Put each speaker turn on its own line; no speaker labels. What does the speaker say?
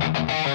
Thank you.